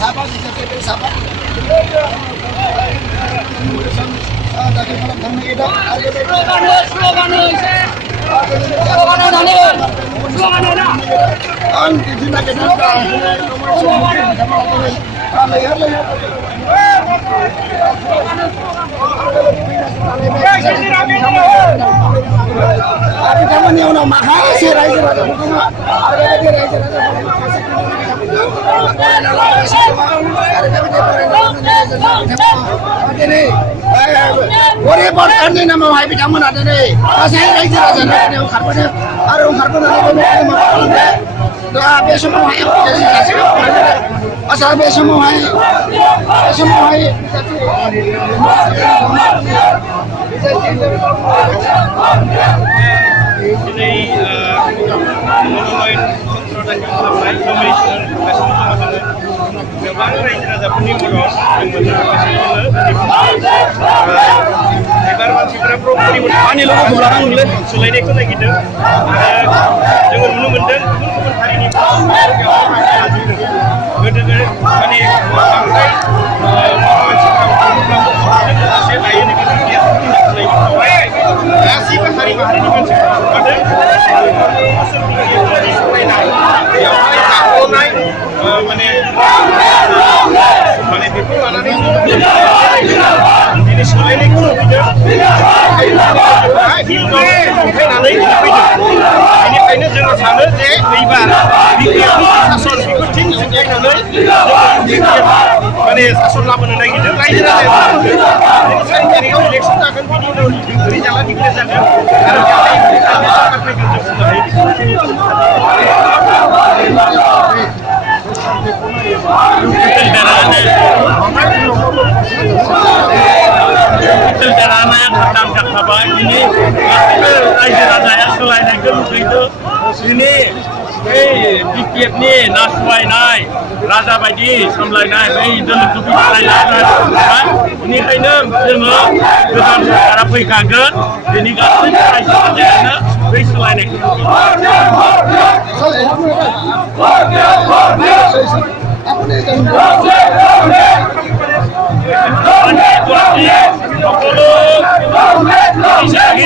Sabah kita Sabah. Dari malam kami kita. Slogan di sini kita Abi kamu ni orang makasih raja raja bukan ada ni boleh buat ni nama Abi kamu ada ni saya raja raja ni orang karpet orang karpet ni doa besok mau ayam jadi asal besok mau ayam Ini monumen produk yang Komisioner गोबां रायजो राजाफोरनि मदद एबार मानसिफोरा प्रफिटनि पानिल' बुंलांनो सोलायनायखौ नागिरदों जोङो नुनो मोनदों गुबुन गुबुन हारिनि गोदो माने बांद्राय मानसिफ्रा लायो गासैबो हारि माहारिनि मानसिफ्रा माने बेखौ लानानै दिनै सोलायनायखौ नुदों देखायनानै बेनिखायनो जोङो सानो जे एबार बिगियाननि सासन बेखौ थिं देखायनानै माने सासन लाबोनो नागिरदों रायजो राजाया 3 तारिखआव इलेक्सन जागोन बिनि उनाव रिजाल्टआ डिक्लेयार जागोन आरो बेवहाय सरकार फैगोन जों बुंनो हायो खदाम जाखाबाय दिनै गासैबो रायजो राजाया सोलायनायखौ लुबैदों दिनै बै बिपिएफनि नासयनाय राजा बायदि सामलायनाय बै दोलोखौ बिथायनाय बेनिखायनो जोङो गोदान सरकारा फैखागोन दिनै गासैबो रायजो राजायानो बै सोलायनायखौ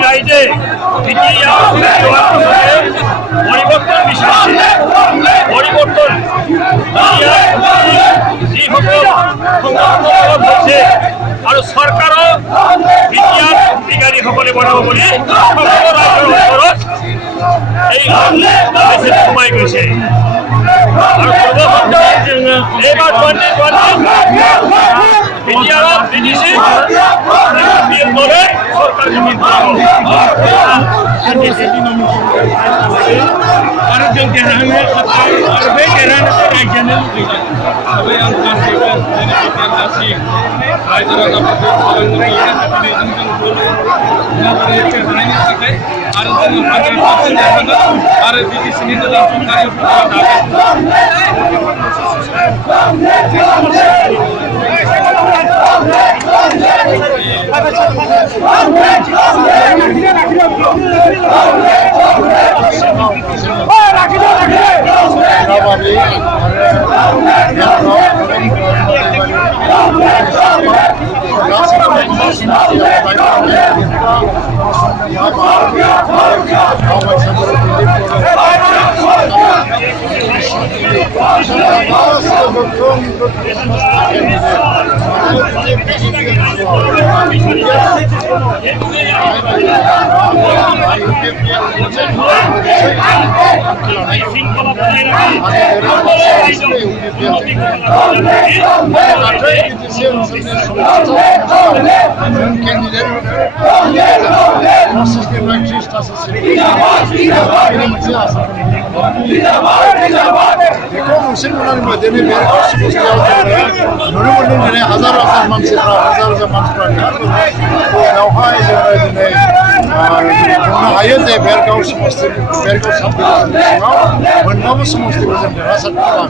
রাইজে পরিবর্তন বিশ্বাসী পরিবর্তন হচ্ছে আৰু চৰকাৰো বিজ্ঞান অধিকাৰীসকলে বনাব বুলি সকলো ৰাজ্যৰ ওপৰত এই সোমাই গৈছে আৰু এইবাৰ 2020 বিজ্ঞানত বিদেশী দলে সরকারকে आरो जों देरहानो आरो बे देरहानायखौ रायजोआनो लुबैदों सबै आं गासैबो जोंनि बिटिआरसिम रायजो राजाफोरखौ सोलोंनो देरहानायनि थाखाय आरो जोङो बांसिन देरहागोन आरो बिटिसिनि गोदान देखो मुसलमान मदनी मेरे को समस्या नुनो मोनदों दिनै हाजार मानसिफ्रा बेवहाय जोङो दिनै बुंनो हायो जे बेरगाव समस्ति बेरगाव साब डिभिजननि सिङाव मोनबाबो समस्तिखौ जों देरहासार खालामो